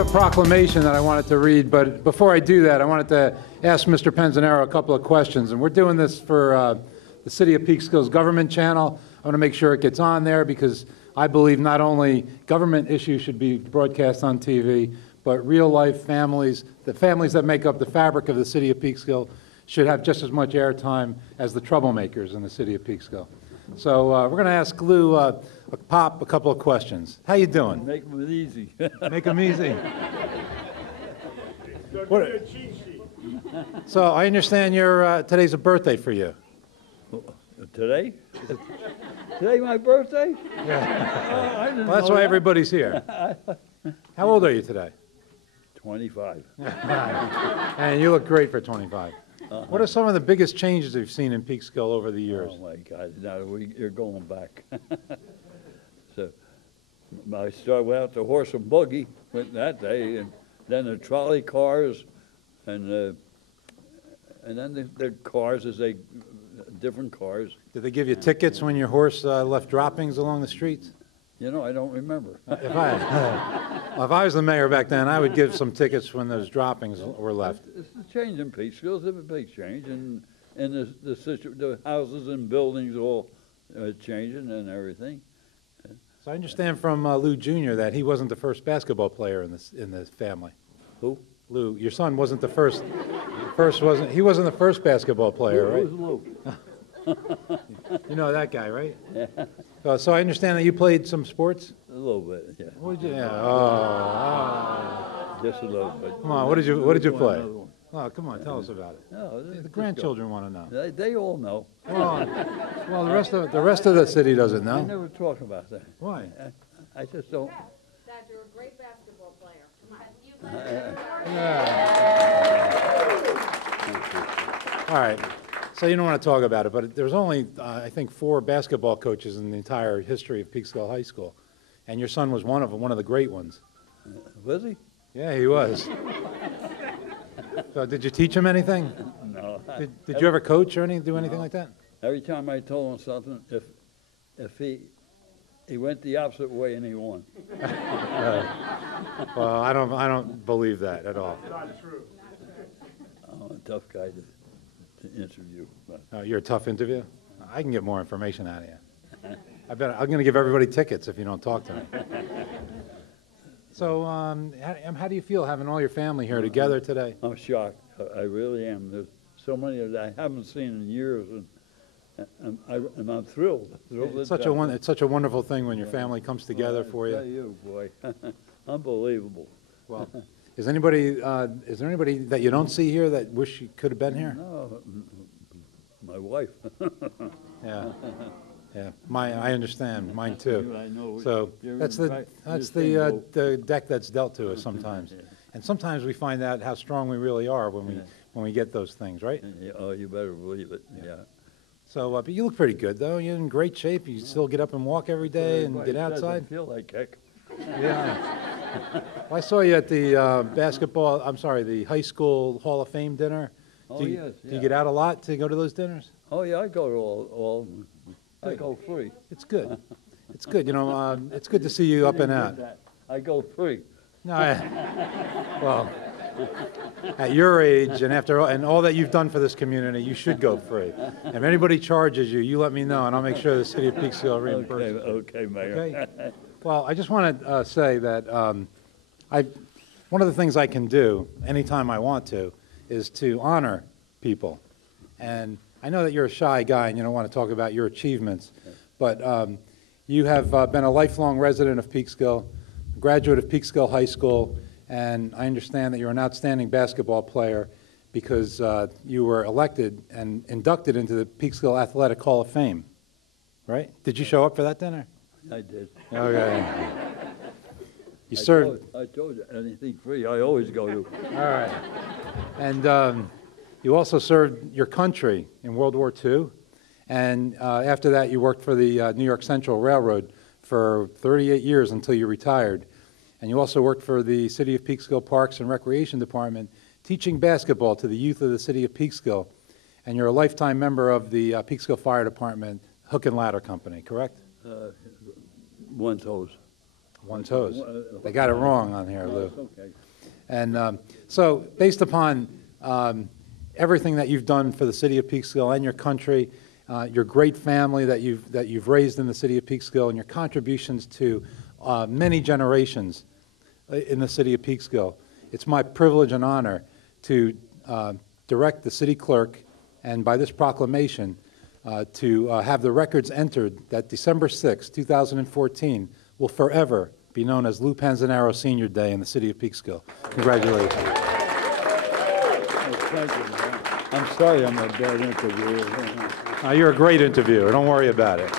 have a proclamation that I wanted to read, but before I do that, I wanted to ask Mr. Panzanaro a couple of questions. And we're doing this for the City of Peekskill's government channel. I want to make sure it gets on there because I believe not only government issues should be broadcast on TV, but real-life families, the families that make up the fabric of the City of Peekskill, should have just as much airtime as the troublemakers in the City of Peekskill. So we're going to ask Lou Pop a couple of questions. How you doing? Make them easy. Make them easy. So I understand today's a birthday for you. Today? Today my birthday? Yeah. Well, that's why everybody's here. How old are you today? 25. And you look great for 25. What are some of the biggest changes you've seen in Peekskill over the years? Oh my God, now you're going back. So I started out the horse and buggy with that day, and then the trolley cars, and then the cars different cars. Did they give you tickets when your horse left droppings along the streets? You know, I don't remember. If I was the mayor back then, I would give some tickets when those droppings were left. It's a change in Peekskill. It's a big change, and the houses and buildings all changing and everything. So I understand from Lou Jr. that he wasn't the first basketball player in the family. Who? Lou, your son wasn't the first. He wasn't the first basketball player, right? Who's Lou? You know that guy, right? Yeah. So I understand that you played some sports? A little bit, yeah. What did you? Yeah. Just a little bit. Come on, what did you play? Oh, come on, tell us about it. No, The grandchildren want to know. They all know. Well, the rest of the city doesn't I know. never talk about that. Why? I just don't. Dad, you're a great basketball player. All right. So you don't want to talk about it, but there's only, I think, 4 basketball coaches in the entire history of Peekskill High School, and your son was one of them, one of the great ones. Was he? Yeah, he was. So did you teach him anything? No. Did you ever coach or do anything like that? Every time I told him something, if he went the opposite way and he won. Well, I don't believe that at all. I'm a tough guy to interview. But. You're a tough interview? I can get more information out of you. I'm going to give everybody tickets if you don't talk to me. So how do you feel having all your family here together today? I'm shocked. I really am. There's so many that I haven't seen in years, and I'm thrilled. It's such a wonderful thing when your family comes together for you. I tell you, boy, unbelievable. Well, is there anybody that you don't see here that wish you could have been here? No, my wife. Yeah. Yeah, I understand. Mine too. I know. So that's the deck that's dealt to us sometimes, and sometimes we find out how strong we really are when we get those things, right? Yeah, oh, you better believe it. Yeah. So, but you look pretty good though. You're in great shape. You still get up and walk every day and get outside. I feel like heck. Yeah. Well, I saw you at the the high school Hall of Fame dinner. Oh, yes. Do you get out a lot to go to those dinners? Oh, yeah, I go to all. I go free. It's good. It's good. You know, it's good to see you up and out. I go free. No, well, at your age and all that you've done for this community, you should go free. And if anybody charges you, you let me know, and I'll make sure the City of Peekskill reimburses. Okay, Mayor. Okay. Well, I just want to say that one of the things I can do anytime I want to is to honor people. And I know that you're a shy guy and you don't want to talk about your achievements, but you have been a lifelong resident of Peekskill, graduate of Peekskill High School, and I understand that you're an outstanding basketball player because you were elected and inducted into the Peekskill Athletic Hall of Fame, right? Did you show up for that dinner? I did. Okay. You served. I told you, anything free, I always go to. All right. And you also served your country in World War II, and after that you worked for the New York Central Railroad for 38 years until you retired. And you also worked for the City of Peekskill Parks and Recreation Department, teaching basketball to the youth of the City of Peekskill. And you're a lifetime member of the Peekskill Fire Department Hook and Ladder Company, correct? One toes. One toes. They got it wrong on here, Lou. It's okay. And so based upon everything that you've done for the city of Peekskill and your country, your great family that you've raised in the city of Peekskill, and your contributions to many generations in the city of Peekskill, it's my privilege and honor to direct the city clerk, and by this proclamation, to have the records entered that December 6, 2014 will forever be known as Lou Panzanaro Senior Day in the city of Peekskill. Congratulations. Thank you, man. I'm sorry I'm a bad interviewer. You're a great interviewer. Don't worry about it.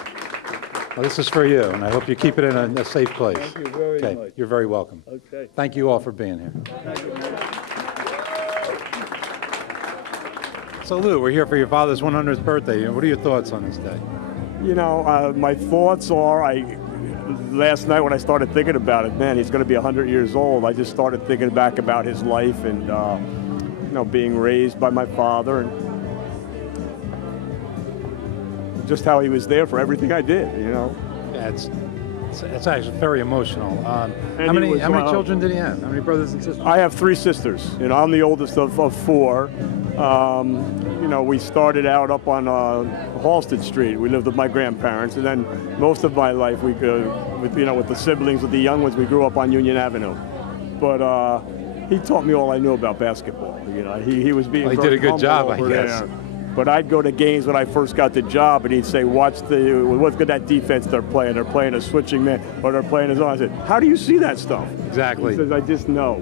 Well, this is for you, and I hope you keep it in a safe place. Thank you very Okay, much. you're very welcome. Okay. Thank you all for being here. Thank you, man. So, Lou, we're here for your father's 100th birthday. What are your thoughts on this day? You know, my thoughts are, last night when I started thinking about it, man, he's going to be 100 years old. I just started thinking back about his life and, you know, being raised by my father and just how he was there for everything I did, you know. Yeah, it's actually very emotional. How he many was, children did he have? How many brothers and sisters? I have 3 sisters. You know, I'm the oldest of 4. You know, we started out up on Halsted Street. We lived with my grandparents, and then most of my life, with the siblings, with the young ones, we grew up on Union Avenue. But he taught me all I knew about basketball. You know, he was being Well, he very did a good humble job, I over guess. there. But I'd go to games when I first got the job, and he'd say, "What's good that defense they're playing? They're playing a switching man, or they're playing his own." I said, "How do you see that stuff?" Exactly. He says, "I just know."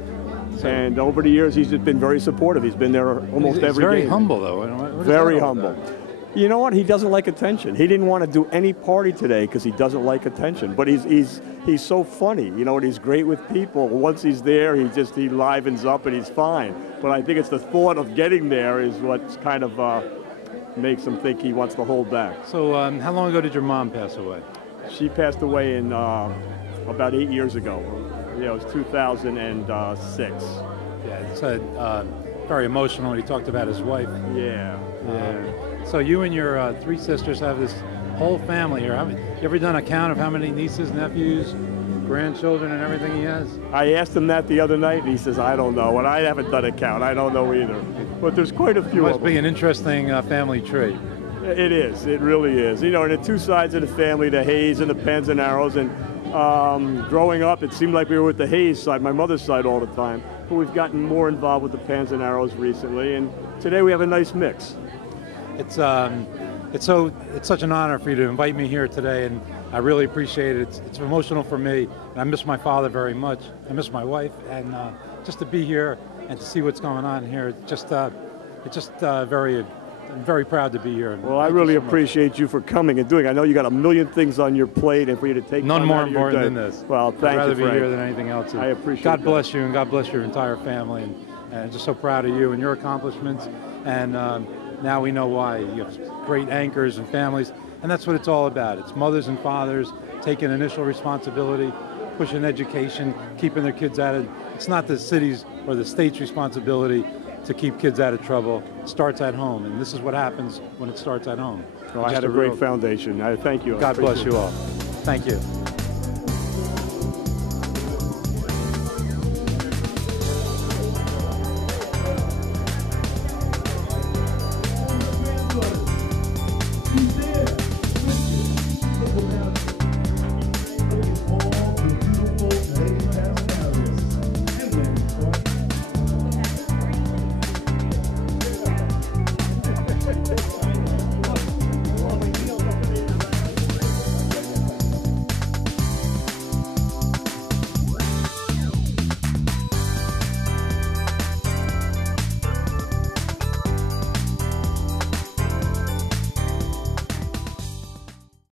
And over the years, he's just been very supportive. He's been there almost He's every very game. humble, though. What is Very that all humble. about? You know what? He doesn't like attention. He didn't want to do any party today because he doesn't like attention. But he's so funny, you know, and he's great with people. Once he's there, he livens up and he's fine. But I think it's the thought of getting there is what's kind of makes him think he wants to hold back. So, how long ago did your mom pass away? She passed away in about 8 years ago. You know, it was 2006. Yeah, it's very emotional when he talked about his wife. Yeah. So you and your 3 sisters have this whole family here. You ever done a count of how many nieces, nephews, grandchildren, and everything he has? I asked him that the other night, and he says, "I don't know." And I haven't done a count. I don't know either. But there's quite a few Must of them. be an interesting family tree. It is. It really is. You know, and the 2 sides of the family, the Hayes and the Panzanaros, and growing up, it seemed like we were with the Hayes side, my mother's side, all the time. But we've gotten more involved with the Panzanaros recently, and today we have a nice mix. It's such an honor for you to invite me here today, and I really appreciate it. It's emotional for me, and I miss my father very much. I miss my wife, and just to be here and to see what's going on here, I'm very proud to be here. Well, I really appreciate you for coming and doing it. I know you got a million things on your plate, and for you to take None time more out of your important day. than this. Well, thank I'd rather you, be Frank. here than anything else. I appreciate God that. bless you, and God bless your entire family, and I'm just so proud of you and your accomplishments. And now we know why. You have great anchors and families, and that's what it's all about. It's mothers and fathers taking initial responsibility, pushing education, keeping their kids out of. It's not the city's or the state's responsibility to keep kids out of trouble. It starts at home, and this is what happens when it starts at home. Well, I had a great foundation. I thank you. I God bless appreciate you it. all. Thank you.